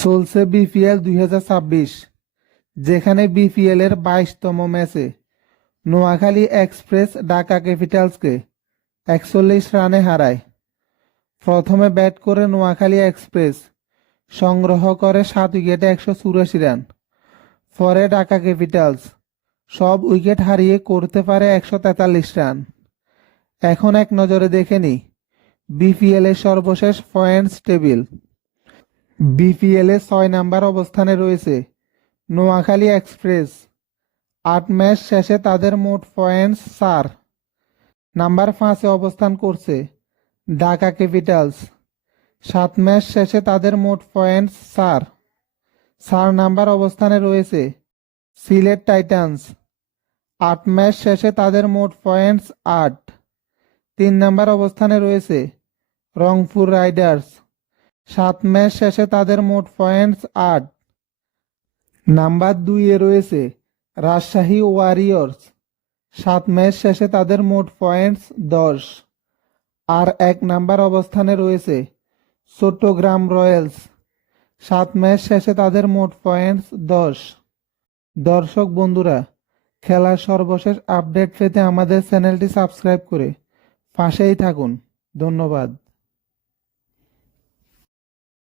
চলছে বিপিএল দু হাজার ছাব্বিশ, যেখানে বিপিএল এর বাইশতম ম্যাচে নোয়াখালী এক্সপ্রেস ঢাকা ক্যাপিটালসকে একচল্লিশ রানে হারায়। প্রথমে ব্যাট করে নোয়াখালী এক্সপ্রেস, সংগ্রহ করে সাত উইকেটে একশো চুরাশি রান। পরে ঢাকা ক্যাপিটালস, সব উইকেট হারিয়ে করতে পারে একশো তেতাল্লিশ রান। এখন এক নজরে দেখে নি বিপিএল এর সর্বশেষ পয়েন্টস টেবিল। বিপিএল ছয় নাম্বার অবস্থানে রয়েছে নোয়াখালী এক্সপ্রেস। আট ম্যাচ শেষে তাদের মোট পয়েন্টস চার। নাম্বার পাঁচে অবস্থান করছে ঢাকা ক্যাপিটালস। সাত ম্যাচ শেষে তাদের মোট পয়েন্টস চার। চার নাম্বার অবস্থানে রয়েছে সিলেট টাইটান্স। আট ম্যাচ শেষে তাদের মোট পয়েন্টস আট। তিন নাম্বার অবস্থানে রয়েছে রংপুর রাইডার্স। সাত ম্যাচ শেষে তাদের মোট পয়েন্টস আট। নাম্বার দুইয়ে রয়েছে রাজশাহী ওয়ারিয়র্স। সাত ম্যাচ শেষে তাদের মোট পয়েন্টস দশ। আর এক নাম্বার অবস্থানে রয়েছে চট্টগ্রাম রয়্যালস। সাত ম্যাচ শেষে তাদের মোট পয়েন্টস দশ। দর্শক বন্ধুরা, খেলার সর্বশেষ আপডেট পেতে আমাদের চ্যানেলটি সাবস্ক্রাইব করে পাশেই থাকুন। ধন্যবাদ।